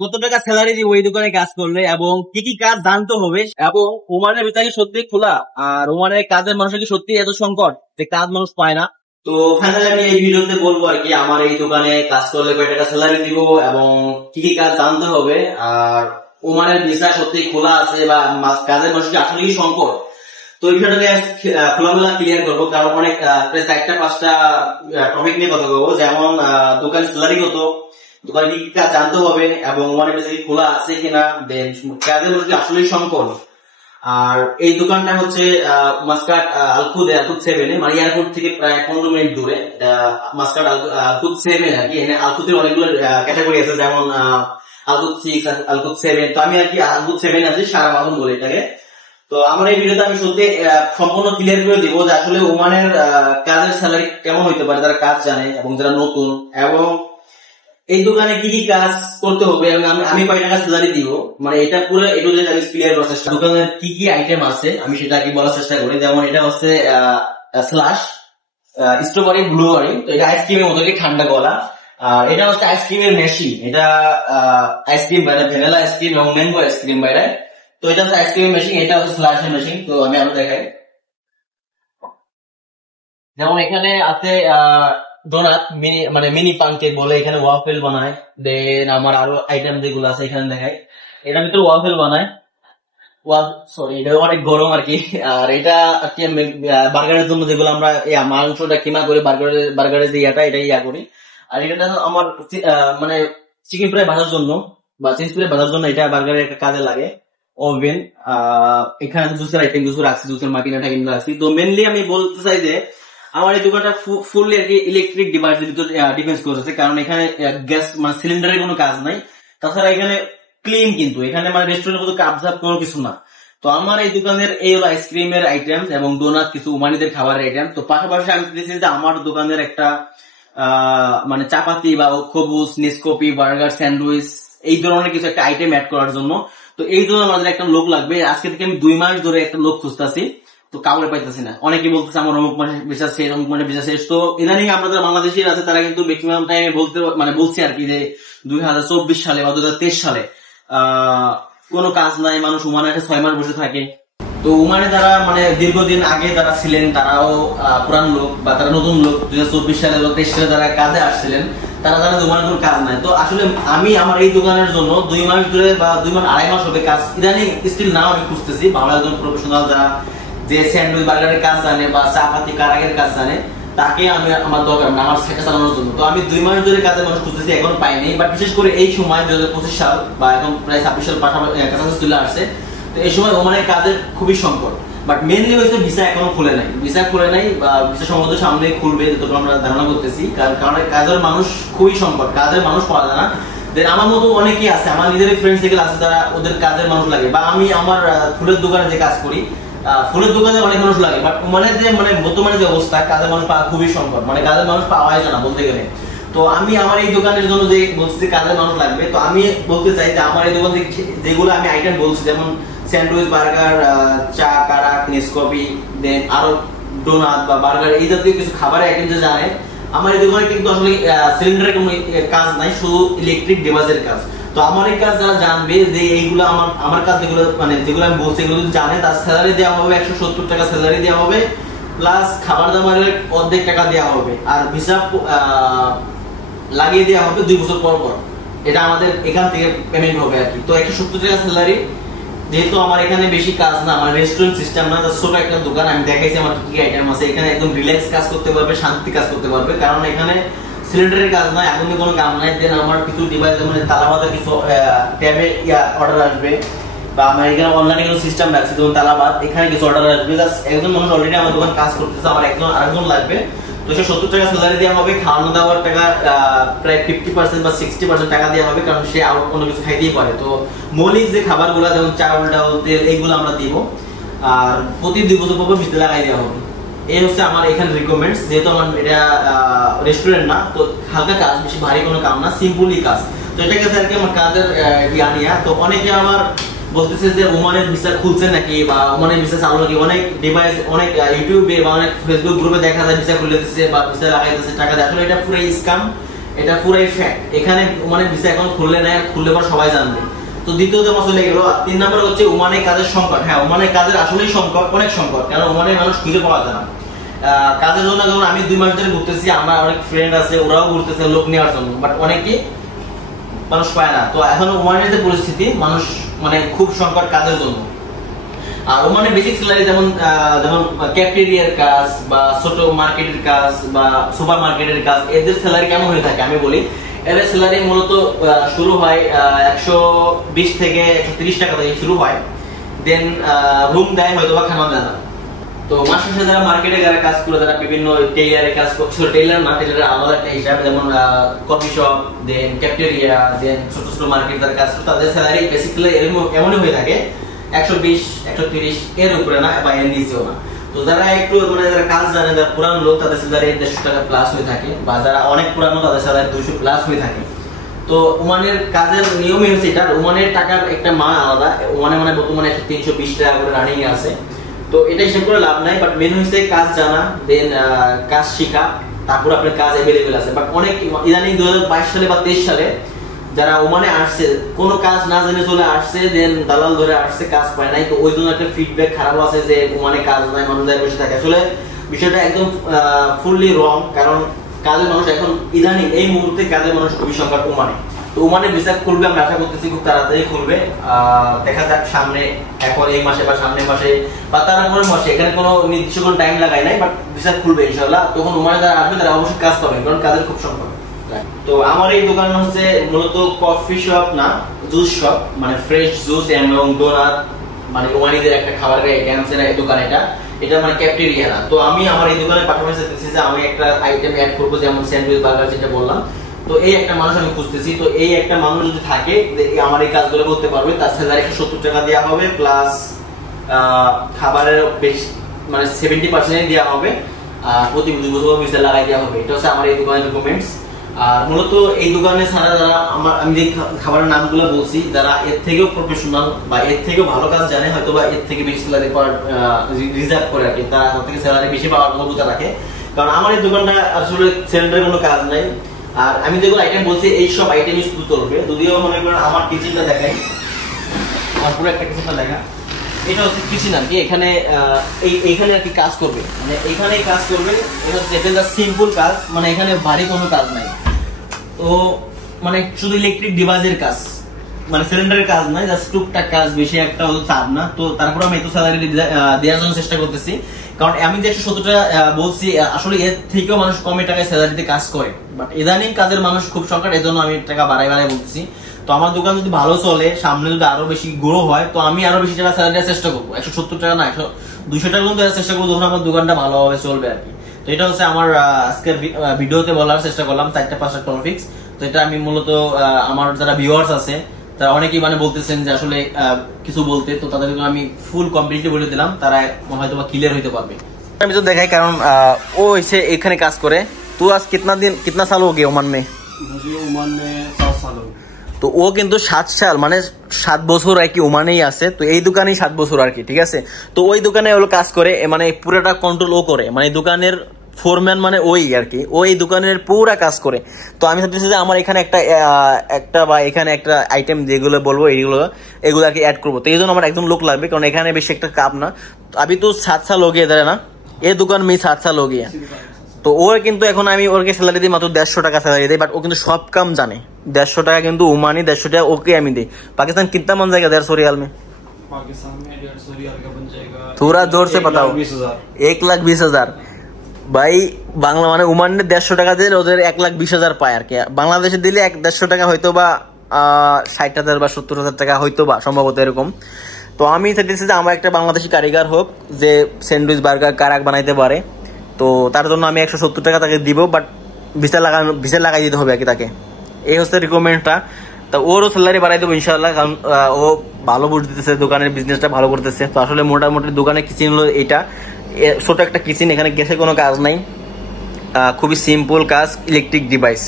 কত টাকা স্যালারি দিব এই দোকানে কাজ করলে এবং কি কি কাজ জানতে হবে, এবং ওমানের ভিতরে সত্যি খোলা আর ওমানের কাজের মানুষের কি সত্যি এত সংকট যে কাজ মানুষ পায় না। তো ওখানে আমি এই ভিডিওতে বলবো আর কি আমার এই দোকানে কাজ করলে কয় টাকা স্যালারি দিব এবং কি কি কাজ জানতে হবে, আর ওমানের ভিসা সত্যি খোলা আছে বা কাজের মানুষের আসলে কি সংকট। তো এই বিষয়টা নিয়ে খোলামেলা ক্লিয়ার করবো, কারণ অনেক প্রায় 4টা-5টা টপিক নিয়ে কথা বলবো, যেমন দোকানের স্যালারি কত, দোকানে কি কাজ জানতে হবে এবং ওমানের ভিসা খোলা আছে কিনা, দেন কাজের মানুষের আসলে সংকট। আর এই দোকানটা হচ্ছে মাস্কাট আলখুদ 7 মানে এয়ারপোর্ট থেকে প্রায় 15 মিনিট দূরে। মাস্কাট আলখুদ 7 আর কি, এখানে আলখুদের অনেকগুলো ক্যাটাগরি আছে, যেমন আলখুদ 6, আলখুদ 7। তো আমি আর কি আলখুদ 7 আছি, সারা মালুম বলে এটাকে। তো আমার এই ভিডিওতে আমি সত্যি সম্পূর্ণ ক্লিয়ার করে দিব যে আসলে ওমানের কাজের স্যালারি কেমন হইতে পারে যারা কাজ জানে এবং যারা নতুন, এবং এই দোকানে কি কি কাজ করতে হবে এবং আমি কয় টাকা স্যালারি দিব, মানে এটা পুরো একটু আমি ক্লিয়ার করার চেষ্টা। দোকানের কি কি আইটেম আছে আমি সেটা কি বলার চেষ্টা করি। যেমন এটা হচ্ছে স্লাশ স্ট্রবেরি ব্লুবেরি, তো এটা আইসক্রিমের মতো ঠান্ডা গলা। আর এটা হচ্ছে আইসক্রিমের মেশিন, এটা আইসক্রিম বাইরে, ভ্যানিলা আইসক্রিম এবং ম্যাঙ্গো আইসক্রিম বাইরে। তো এটা হচ্ছে আইসক্রিমের মেশিন, এটা হচ্ছে স্লাশের মেশিন। তো আমি আরো দেখাই, যেমন এখানে আছে ডোনাট, মিনি পানকেক বলে, এখানে ওয়াফেল বানায়। দেন আমার আরো আইটেম যেগুলো আছে এখানে দেখাই, এটার ভিতরে ওয়াফেল বানায়। সরি, এটা অনেক গরম আর কি। আর এটা বার্গারের জন্য যেগুলো আমরা মাংসটা কিমা করে বার্গারের যে এটা ইয়া করি। আর এটা আমার মানে চিকেন ফ্রাই ভাজার জন্য বা চিজ ফ্রাই ভাজার জন্য এটা বার্গারের একটা কাজে লাগে। ওভেন, এখানে জুসের আইটেম কিছু রাখছি, জুসের মাকিনা টাকিনা রাখছি। তো মেনলি আমি বলতে চাই যে আমার এই দোকানটা ফুললি আর কি ইলেকট্রিক ডিভাইসের ভিতরে ডিফেন্স করেছে, কারণ এখানে গ্যাস মানে সিলিন্ডারের কোনো কাজ নাই। তাছাড়া এখানে ক্লিন, কিন্তু এখানে মানে রেস্টুরেন্টের মতো কাবজাব কোনো কিছু না। তো আমার এই দোকানের এই হলো আইসক্রিমের আইটেম এবং ডোনাট, কিছু উমানিদের খাবারের আইটেম। তো পাশাপাশি আমি দেখছি যে আমার দোকানের একটা মানে চাপাতি বা খবুজ, নেসকপি, বার্গার, স্যান্ডউইচ এই ধরনের কিছু একটা আইটেম অ্যাড করার জন্য। তো এই জন্য আমাদের একটা লোক লাগবে। আজকে থেকে আমি 2 মাস ধরে একটা লোক খুঁজতেছি, তো কাউরে পাইতেছি না। অনেকে বলতেছে আমার অমুক মাসে ভিসা শেষ, অমুক মাসে ভিসা শেষ। তো ইদানিং আমরা যারা বাংলাদেশি আছে তারা কিন্তু ম্যাক্সিমাম টাইমে বলছি আর কি যে 2024 সালে বা 2023 সালে কোনো কাজ নাই, মানুষ ওমানে 6 মাস বসে থাকে। তো ওমানে যারা মানে দীর্ঘদিন আগে যারা ছিলেন তারাও পুরান লোক বা তারা নতুন লোক, 2024 সালে বা 23 সালে যারা কাজে আসছিলেন তারা জানে ওমানে কোনো কাজ নাই। তো আসলে আমি আমার এই দোকানের জন্য 2 মাস ধরে বা 2 মাস 2.5 মাস হবে কাজ ইদানিং স্টিল নাও আমি খুঁজতেছি ভালো একজন প্রফেশনাল যারা যে স্যান্ডউইচ বার্গারের কাজ জানে বা চাপাতি কারাগের কাজ জানে, তাকে আমি আমার দরকার আমার সেটা চালানোর জন্য। তো আমি 2 মাস ধরে কাজে মানুষ খুঁজতেছি, এখন পাইনি। বাট বিশেষ করে এই সময় 2025 সাল বা এখন প্রায় 26 সাল কাছাকাছি চলে আসছে। তো এই সময় ওমানের কাজের খুবই সংকট। বাট মেনলি হয়েছে ভিসা এখনো খুলে নাই বা ভিসা সম্ভবত সামনে খুলবে যতটুকু আমরা ধারণা করতেছি, কারণ কাজের মানুষ খুবই সংকট, কাজের মানুষ পাওয়া যায় না। দেন আমার মতো অনেকেই আছে, আমার নিজের ফ্রেন্ড সার্কেল আছে যারা ওদের কাজের মানুষ লাগে, বা আমি আমার ফুলের দোকানে যে কাজ করি ফুলের দোকানে অনেক মানুষ লাগে। বাট মানে যে মানে বর্তমানে যে অবস্থা কাজের মানুষ পাওয়া খুবই সংকট, মানে কাজের মানুষ পাওয়াই যায় না বলতে গেলে। তো আমি আমার এই দোকানের জন্য যে বলছি কাজের মানুষ লাগবে, তো আমি বলতে চাই যে আমার এই দোকান থেকে যেগুলো আমি আইটেম বলছি, যেমন স্যান্ডউইচ, বার্গার, চা, কারা, নেসকপি, দেন আরো ডোনাট বা বার্গার এই জাতীয় কিছু খাবারের আইটেম যে জানে, আমার এই দোকানে কিন্তু আসলে সিলিন্ডারের কোনো কাজ নাই, শুধু ইলেকট্রিক ডিভাইসের কাজ। তো আমার এই কাজ যারা জানবে যে এইগুলো আমার কাজ যেগুলো মানে যেগুলো আমি বলছি এগুলো যদি জানে, তার স্যালারি দেওয়া হবে 170 টাকা স্যালারি দেওয়া হবে, প্লাস খাবার দাবারের অর্ধেক টাকা দেওয়া হবে, আর ভিসা লাগিয়ে দেওয়া হবে 2 বছর পর পর। এটা আমাদের এখান থেকে পেমেন্ট হবে আর কি। তো 170 টাকা স্যালারি, যেহেতু আমার এখানে বেশি কাজ না, আমার রেস্টুরেন্ট সিস্টেম না, ছোট একটা দোকান, আমি দেখাইছি আমার কি আইটেম আছে। এখানে একদম রিল্যাক্স কাজ করতে পারবে, শান্তি কাজ করতে পারবে, কারণ এখানে সিলিন্ডারের কাজ নাই, আগুনের কোনো কাম নাই। দেন আমার কিছু ডিভাইস যেমন তালাবাদের কিছু ট্যাবে অর্ডার আসবে, বা আমার এখানে অনলাইনে কিছু সিস্টেম রাখছি, যেমন তালাবাদ, এখানে কিছু অর্ডার আসবে। জাস্ট একজন মানুষ অলরেডি আমার দোকান কাজ করতেছে, আমার আরেকজন লাগবে। তো 70 টাকা স্যালারি দেওয়া হবে, খাওয়ানো দাওয়ার টাকা প্রায় 50% বা 60% টাকা দেওয়া হবে, কারণ সে আরো কোনো কিছু খাইতেই পারে। তো মৌলিক যে খাবারগুলো যেমন চাউল, ডাউল, তেল এইগুলো আমরা দিব, আর প্রতি 2 বছর পর ভিতরে লাগাই দেওয়া হবে। এই হচ্ছে আমার এখানে রিকমেন্ডস। যেহেতু আমার এটা রেস্টুরেন্ট না, তো হালকা কাজ, বেশি ভারী কোনো কাম না, সিম্পলি কাজ। তো এটা গেছে আর কি আমার কাজের জ্ঞানিয়া। তো অনেকে আমার বলতেছে যে ওমানের ভিসা খুলছে নাকি বা ওমানের ভিসা চালু নাকি, অনেক ডিভাইস অনেক ইউটিউবে বা অনেক ফেসবুক গ্রুপে দেখা যায় ভিসা খুলে দিচ্ছে বা ভিসা লাগাই দিচ্ছে টাকা দেয়। আসলে এটা পুরো স্ক্যাম এটা পুরাই ফ্যাক্ট। এখানে ওমানের ভিসা এখন খুললে না, খুললে পর সবাই জানবে। তো দ্বিতীয়ত আমার চলে গেল। 3 নম্বর হচ্ছে ওমানে কাজের সংকট। হ্যাঁ, ওমানে কাজের আসলেই সংকট, অনেক সংকট, কারণ ওমানে মানুষ খুঁজে পাওয়া যায় না কাজের জন্য। যেমন আমি 2 মাস ধরে ঘুরতেছি, আমার অনেক ফ্রেন্ড আছে, ওরাও ঘুরতেছে লোক নেওয়ার জন্য, বাট অনেকে মানুষ পায় না। তো এখন ওমানের যে পরিস্থিতি, মানুষ মানে খুব সংকট কাজের জন্য। আর ওমানে বেসিক স্যালারি যেমন ক্যাফেটেরিয়ার কাজ বা ছোট মার্কেটের কাজ বা সুপার মার্কেটের কাজ, এদের স্যালারি কেমন হয়ে থাকে আমি বলি। এদের স্যালারি মূলত শুরু হয় 120 থেকে 130 টাকা থেকে শুরু হয়। দেন রুম দেয় হয়তো বা খানা দেয় না। তো মাসে শেষে যারা মার্কেটে যারা কাজ করে, তারা বিভিন্ন টেইলারের কাজ করছে, টেইলার না, টেইলারের আলাদা একটা হিসাব, যেমন কফি শপ, দেন ক্যাফেটেরিয়া, দেন ছোট ছোট মার্কেট যারা কাজ করে, তাদের স্যালারি বেসিক স্যালারি এমনই হয়ে থাকে 120 130 এর উপরে না, বা এর নিচেও না। তো যারা একটু মানে যারা কাজ জানে, যারা পুরানো লোক, তাদের স্যালারি 150 টাকা প্লাস হয়ে থাকে, বা যারা অনেক পুরানো তাদের স্যালারি 200 প্লাস হয়ে থাকে। তো ওমানের কাজের নিয়মই হচ্ছে এটা। ওমানের টাকার একটা মান আলাদা। ওমানে মানে বর্তমানে 320 টাকা করে রানিং আছে। তো এটা হিসেব করে লাভ নাই, বাট মেন হচ্ছে কাজ জানা, দেন কাজ শিখা, তারপর আপনার কাজ অ্যাভেলেবেল আছে। বাট অনেক ইদানিং 2022 সালে বা 23 সালে যারা ওমানে আসছে, কোনো কাজ না জেনে চলে আসছে, দেন দালাল ধরে আসছে, কাজ পায় নাই। তো ওই জন্য একটা ফিডব্যাক খারাপ আছে যে ওমানে কাজ নাই, মানুষ যায় বসে থাকে। আসলে বিষয়টা একদম ফুললি রং, কারণ কাজের মানুষ এখন ইদানিং এই মুহূর্তে কাজের মানুষ খুবই সংকট ওমানে। তো ওমানে ভিসা খুলবে, আমরা আশা করতেছি খুব তাড়াতাড়ি খুলবে। দেখা যাক সামনে, এখন এই মাসে বা সামনের মাসে বা তারপরের মাসে, এখানে কোনো নির্দিষ্ট কোনো টাইম লাগাই নাই, বাট ভিসা খুলবে ইনশাআল্লাহ। তখন ওমানে যারা আসবে তারা অবশ্যই কাজ পাবে, কারণ কাজের খুব সংকট। তো আমার এই দোকান হচ্ছে মূলত কফি শপ না, জুস শপ, মানে ফ্রেশ জুস এবং ডোনাট, মানে ওমানিদের একটা খাবারের আইটেমসের দোকান এটা। এটা মানে ক্যাফেটেরিয়া না। তো আমি আমার এই দোকানে পারফরম্যান্স দিতেছি যে আমি একটা আইটেম অ্যাড করবো, যেমন স্যান্ডউইচ, বার্গার, যেটা বললাম। তো এই একটা মানুষ আমি খুঁজতেছি। তো এই একটা মানুষ যদি থাকে, আমার এই কাজগুলো করতে পারবে, তার স্যালারি 170 টাকা দেওয়া হবে, প্লাস খাবারের বেশি মানে 70% দেওয়া হবে, আর প্রতি 2 বছর ভিসা লাগাই দেওয়া হবে। এটা হচ্ছে আমার এই দোকানের ডকুমেন্টস। আর মূলত এই দোকানে ছাড়া যারা আমি যে খাবারের নামগুলো বলছি, যারা এর থেকেও প্রফেশনাল বা এর থেকেও ভালো কাজ জানে, হয়তো বা এর থেকে বেশি স্যালারি রিজার্ভ করে আর কি, তারা আমার থেকে স্যালারি বেশি পাওয়ার অনুভূতি রাখে। কারণ আমার এই দোকানটা আসলে সেন্টারের কোনো কাজ নাই। আর আমি যেগুলো আইটেম বলছি, এই সব আইটেমই শুধু চলবে। যদিও মনে করেন আমার কিচেনটা দেখাই, আমার পুরো একটা কিচেনটা দেখা, এটা হচ্ছে কিচেন আর কি। এখানে এইখানে আর কি কাজ করবে, মানে এইখানেই কাজ করবে। এটা হচ্ছে সিম্পল কাজ, মানে এখানে ভারী কোনো কাজ নাই। তো মানে শুধু ইলেকট্রিক ডিভাইসের কাজ, মানে সিলিন্ডারের কাজ নাই, জাস্ট টুকটাক কাজ, বেশি একটা হলো চাপ না। তো তারপর আমি এত স্যালারি দেওয়ার জন্য চেষ্টা করতেছি, কারণ আমি যে 170 টাকা বলছি, আসলে এর থেকেও মানুষ কমে টাকায় স্যালারিতে কাজ করে। বাট ইদানিং কাজের মানুষ খুব সংকট, এই জন্য আমি টাকা বাড়াই বলতেছি। তো আমার দোকান যদি ভালো চলে, সামনে যদি আরো বেশি গ্রো হয়, তো আমি আরো বেশি টাকা স্যালারি দেওয়ার চেষ্টা করবো। 170 টাকা না, 200 টাকা পর্যন্ত দেওয়ার চেষ্টা করবো, যখন আমার দোকানটা ভালোভাবে চলবে আর কি। তো এটা হচ্ছে আমার আজকের ভিডিওতে বলার চেষ্টা করলাম 4-5টা টপিকস। তো এটা আমি মূলত আমার যারা ভিউয়ার্স আছে, তারা অনেকেই মানে বলতেছেন যে আসলে কিছু বলতে, তো তাদেরকে আমি ফুল কমপ্লিটলি বলে দিলাম, তারা হয়তো বা ক্লিয়ার হইতে পারবে। আমি তো দেখাই, কারণ ও এসে এখানে কাজ করে। তো আজ কিতনা সাল हो गया ओमान में? मुझे ओमान में 7 साल हो गए। তো ও কিন্তু 7 সাল মানে 7 বছর আর কি ওমানেই আছে। তো এই দোকানেই 7 বছর আর কি, ঠিক আছে। তো ওই দোকানে ও কাজ করে, মানে পুরোটা কন্ট্রোল ও করে, মানে দোকানের ফোরম্যান মানে ওই আর কি, ওই দোকানের পুরা কাজ করে। তো আমি ভাবতেছি যে আমার এখানে একটা বা এখানে একটা আইটেম যেগুলো বলবো এগুলো আর কি অ্যাড করবো। তো এই জন্য আমার একজন লোক লাগবে, কারণ এখানে বেশি একটা কাপ না। আবি তো 7 সাল हो गया না, এই দোকান में 7 साल हो गया। তো ওর কিন্তু এখন আমি ওরকে স্যালারি দিই মাত্র 150 টাকা স্যালারি দিই, বাট ও কিন্তু সব কাম জানে। 150 টাকা কিন্তু ওমানি, 150 টাকা ওকে আমি দিই। पाकिस्तान कितना बन जाएगा 150 रियाल में? पाकिस्तान में 150 रियाल का बन जाएगा, थोड़ा जोर से बताओ। 1,20,000 ভাই, বাংলা মানে ওমানে 150 টাকা দিলে ওদের 1,20,000 পায় আর কি। বাংলাদেশে দিলে 150 টাকা হয়তো বা 60,000 বা 70,000 টাকা হয়তো বা, সম্ভবত এরকম। তো আমি চাইতেছি যে আমার একটা বাংলাদেশি কারিগর হোক, যে স্যান্ডউইচ, বার্গার, কারাক বানাইতে পারে। তো তার জন্য আমি 170 টাকা তাকে দিব, বাট ভিসা লাগাই দিতে হবে আর কি তাকে। এই হচ্ছে রিকমেন্ডটা। তো ওরও স্যালারি বাড়াই দেবো ইনশাল্লাহ, কারণ ও ভালো বুঝ দিতেছে, দোকানের বিজনেসটা ভালো করতেছে। তো আসলে মোটামুটি দোকানের কিচেন হলো এটা, ছোট একটা কিচেন, এখানে গ্যাসের কোনো কাজ নাই, খুবই সিম্পল কাজ, ইলেকট্রিক ডিভাইস।